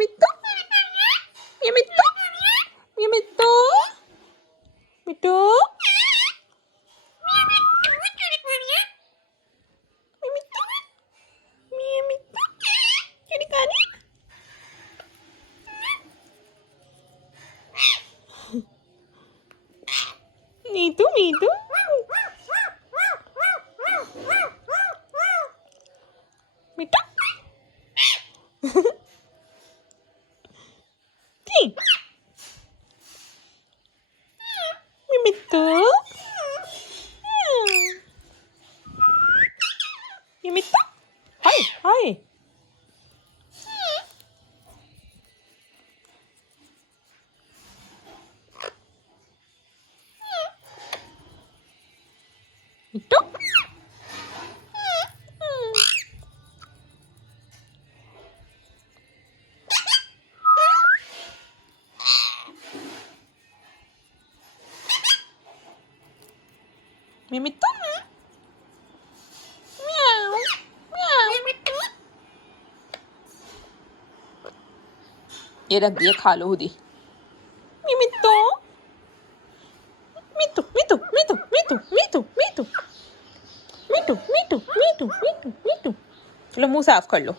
मिट्टू ये मिट्टू ये मिट्टू मिट्टू Mithu, Mithu. Mithu. Sim. Mithu. Mithu. Hi, hi. Mithu. Mithu. Meow. Meow. ये रख दिया, खा लो खुद ही। मित्तू मित्तू मित्तू मित्तू मित्तू मित्तू मित्तू मिट्टू मिट्टू मिट्टू मिट्टू मिट्टू। चलो मुंह साफ कर लो।